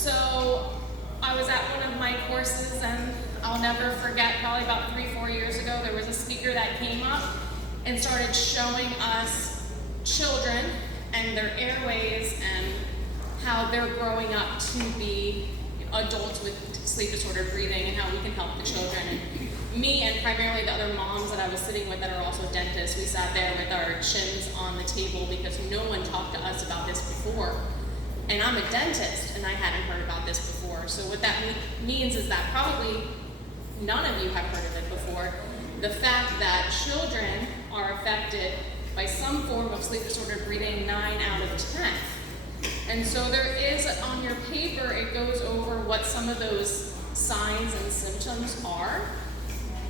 So I was at one of my courses, and I'll never forget, probably about 3-4 years ago, there was a speaker that came up and started showing us children and their airways and how they're growing up to be adults with sleep disordered breathing and how we can help the children. And me and primarily the other moms that I was sitting with that are also dentists, we sat there with our chins on the table because no one talked to us about this before. And I'm a dentist and I hadn't heard about this before. So what that means is that probably none of you have heard of it before. The fact that children are affected by some form of sleep disordered breathing 9 out of 10. And so there is, on your paper, it goes over what some of those signs and symptoms are.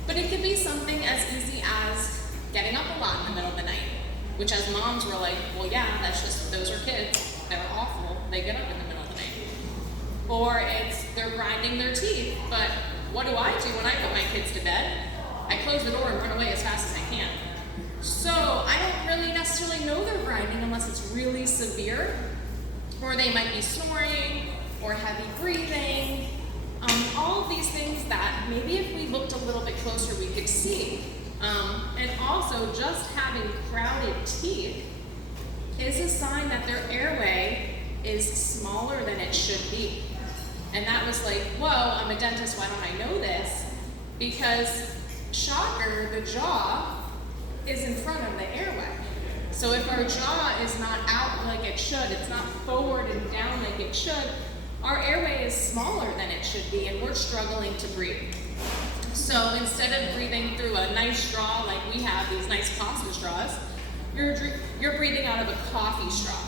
But it could be something as easy as getting up a lot in the middle of the night, which as moms we're like, well yeah, that's just, those are kids, they're awful, they get up in the middle of the night. Or it's, they're grinding their teeth, but what do I do when I put my kids to bed? I close the door and run away as fast as I can. So I don't really necessarily know they're grinding unless it's really severe, or they might be snoring, or heavy breathing, all of these things that maybe if we looked a little bit closer we could see. And also just having crowded teeth is a sign that their airway is smaller than it should be. And that was like, whoa, I'm a dentist, why don't I know this? Because, shocker, the jaw is in front of the airway. So if our jaw is not out like it should, it's not forward and down like it should, our airway is smaller than it should be and we're struggling to breathe. So instead of breathing through a nice straw like we have, these nice pasta straws, you're breathing out of a coffee straw.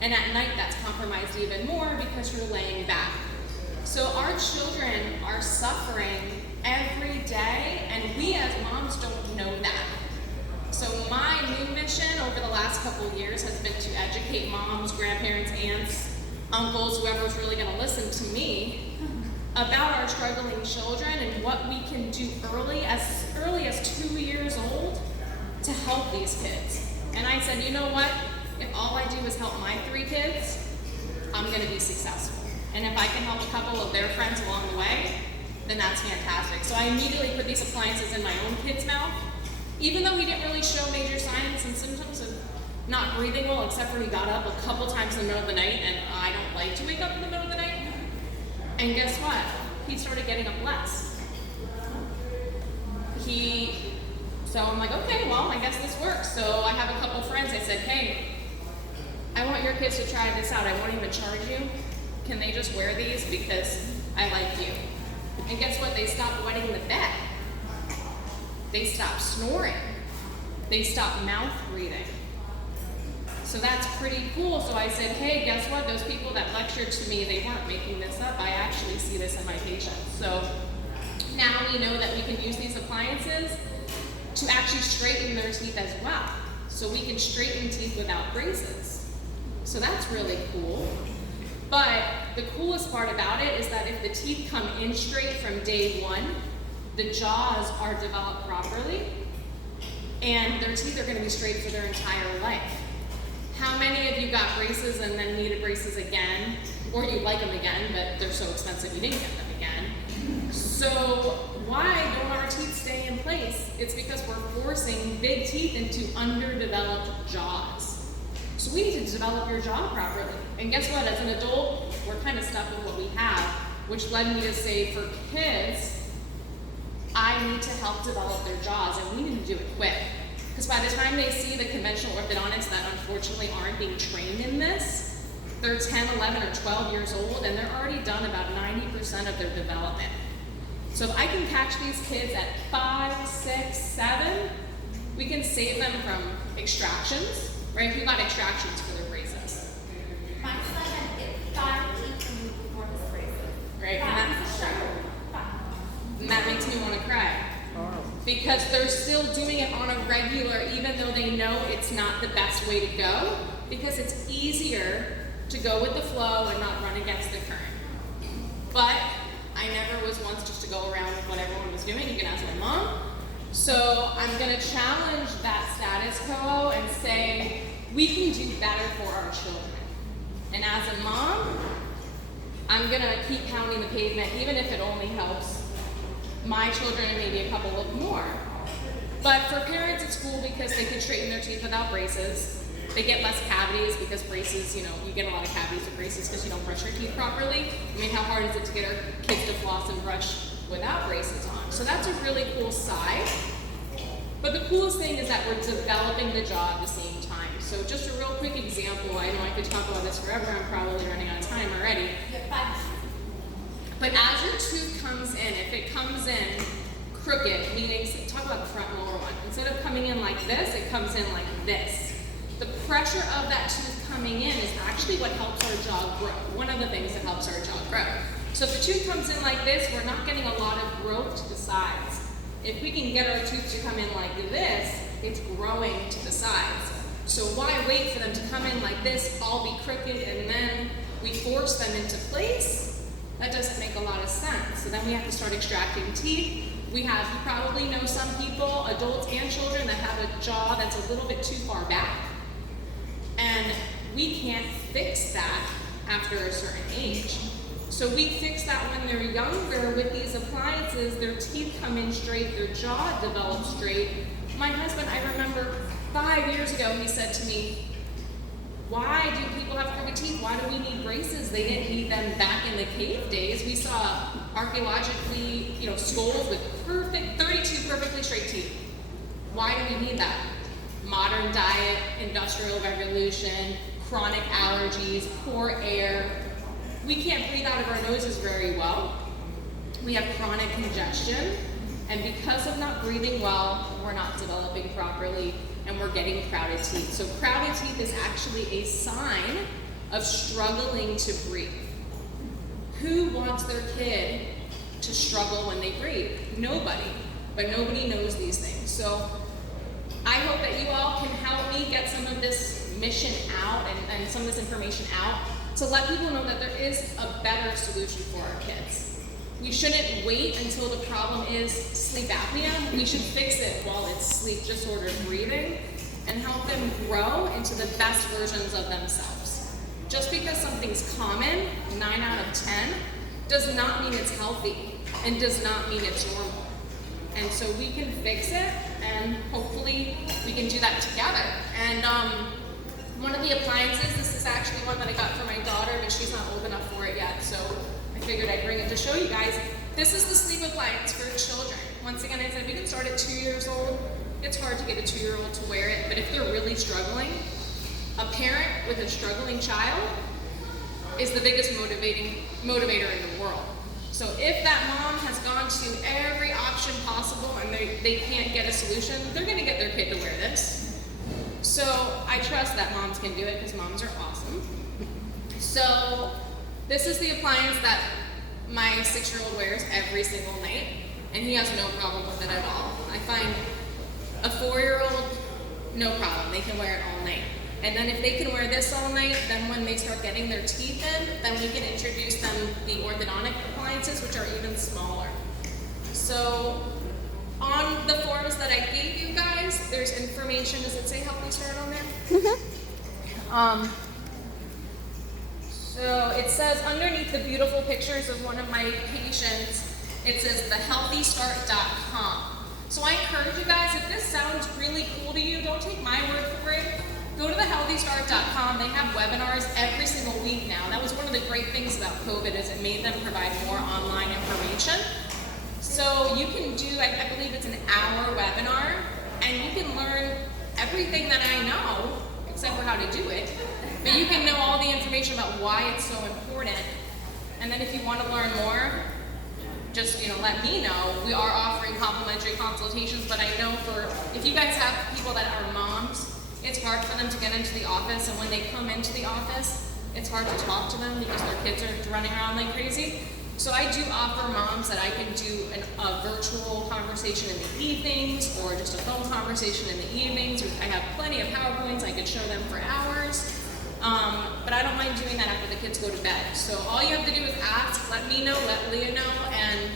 And at night that's compromised even more because you're laying back. So our children are suffering every day and we as moms don't know that. So my new mission over the last couple of years has been to educate moms, grandparents, aunts, uncles, whoever's really gonna listen to me about our struggling children and what we can do early as 2 years old to help these kids. And I said, you know what? If all I do is help my 3 kids, I'm gonna be successful. And if I can help a couple of their friends along the way, then that's fantastic. So I immediately put these appliances in my own kid's mouth. Even though he didn't really show major signs and symptoms of not breathing well, except for he got up a couple times in the middle of the night, and I don't like to wake up in the middle of the night. And guess what? He started getting up less. So I'm like, okay, well, I guess this works. So I have a couple friends, I said, hey, I want your kids to try this out. I won't even charge you. Can they just wear these because I like you? And guess what? They stopped wetting the bed. They stopped snoring. They stopped mouth breathing. So that's pretty cool. So I said, hey, guess what? Those people that lectured to me, they weren't making this up. I actually see this in my patients. So now we know that we can use these appliances to actually straighten their teeth as well. So we can straighten teeth without braces. So that's really cool. But the coolest part about it is that if the teeth come in straight from day one, the jaws are developed properly, and their teeth are going to be straight for their entire life. How many of you got braces and then needed braces again, or you like them again, but they're so expensive you didn't get them again? So why don't our teeth stay in place? It's because we're forcing big teeth into underdeveloped jaws. So we need to develop your jaw properly. And guess what? As an adult, we're kind of stuck with what we have, which led me to say for kids, I need to help develop their jaws, and we need to do it quick. Because by the time they see the conventional orthodontists that unfortunately aren't being trained in this, they're 10, 11, or 12 years old, and they're already done about 90% of their development. So if I can catch these kids at 5, 6, 7, we can save them from extractions, right? Who got extractions for their braces? My son had to get 5 teeth removed before his braces. Right, and that makes me want to cry. Because they're still doing it on a regular, even though they know it's not the best way to go, because it's easier to go with the flow and not run against the current. But I never was once just to go around with what everyone was doing. You can ask my mom. So I'm going to challenge that status quo and say we can do better for our children. And as a mom, I'm gonna keep pounding the pavement, even if it only helps my children and maybe a couple of more. But for parents, it's cool because they can straighten their teeth without braces. They get less cavities because braces, you get a lot of cavities with braces because you don't brush your teeth properly. I mean, how hard is it to get our kids to floss and brush without braces on? So that's a really cool side. But the coolest thing is that we're developing the jaw at the same time. So just a real quick example, I know I could talk about this forever, I'm probably running out of time already. You have 5 minutes. But as your tooth comes in, if it comes in crooked, meaning, talk about the front molar one, instead of coming in like this, it comes in like this. The pressure of that tooth coming in is actually what helps our jaw grow. One of the things that helps our jaw grow. So if the tooth comes in like this, we're not getting a lot of growth to the sides. If we can get our tooth to come in like this, it's growing to the sides. So why wait for them to come in like this, all be crooked, and then we force them into place? That doesn't make a lot of sense. So then we have to start extracting teeth. You probably know some people, adults and children, that have a jaw that's a little bit too far back. And we can't fix that after a certain age. So we fix that when they're younger with these appliances, their teeth come in straight, their jaw develops straight. My husband, I remember 5 years ago, he said to me, why do people have crooked teeth? Why do we need braces? They didn't need them back in the cave days. We saw archaeologically, skulls with 32 perfectly straight teeth. Why do we need that? Modern diet, industrial revolution, chronic allergies, poor air. We can't breathe out of our noses very well. We have chronic congestion, and because of not breathing well, we're not developing properly, and we're getting crowded teeth. So crowded teeth is actually a sign of struggling to breathe. Who wants their kid to struggle when they breathe? Nobody, but nobody knows these things. So I hope that you all can help me get some of this mission out and some of this information out to let people know that there is a better solution for our kids. We shouldn't wait until the problem is sleep apnea. We should fix it while it's sleep disordered breathing and help them grow into the best versions of themselves. Just because something's common, 9 out of 10, does not mean it's healthy and does not mean it's normal. And so we can fix it, and hopefully we can do that together. And one of the appliances, this is actually one that I got for my daughter, but she's not old enough for it yet, so I figured I'd bring it to show you guys. This is the sleep appliance for children. Once again, I said we can start at 2 years old. It's hard to get a 2-year-old to wear it, but if they're really struggling, a parent with a struggling child is the biggest motivator in the world. So if that mom has gone to every option possible and they can't get a solution, they're gonna get their kid to wear this. So I trust that moms can do it because moms are awesome. So this is the appliance that my 6-year-old wears every single night, and he has no problem with it at all. I find a 4-year-old, no problem, they can wear it all night. And then if they can wear this all night, then when they start getting their teeth in, then we can introduce them the orthodontic appliances, which are even smaller. So on the forms that I gave you guys, there's information. Does it say HealthyStart on there? Mm-hmm. So it says underneath the beautiful pictures of one of my patients, it says thehealthystart.com. So I encourage you guys, if this sounds really cool to you, don't take my word for it. Go to thehealthystart.com. They have webinars every single week now. That was one of the great things about COVID, is it made them provide more online information. So you can do, I believe it's an hour webinar, and you can learn everything that I know, except for how to do it. But you can know all the information about why it's so important. And then if you want to learn more, just let me know. We are offering complimentary consultations, but I know if you guys have people that are moms, it's hard for them to get into the office, and when they come into the office, it's hard to talk to them because their kids are running around like crazy. So I do offer moms that I can do a virtual conversation in the evenings, or just a phone conversation in the evenings. I have plenty of PowerPoints I could show them for hours. But I don't mind doing that after the kids go to bed. So all you have to do is ask, let me know, let Leah know, and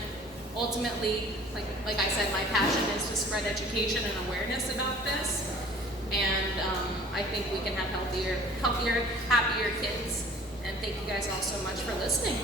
ultimately, like I said, my passion is to spread education and awareness about this. And I think we can have healthier, happier kids. And thank you guys all so much for listening.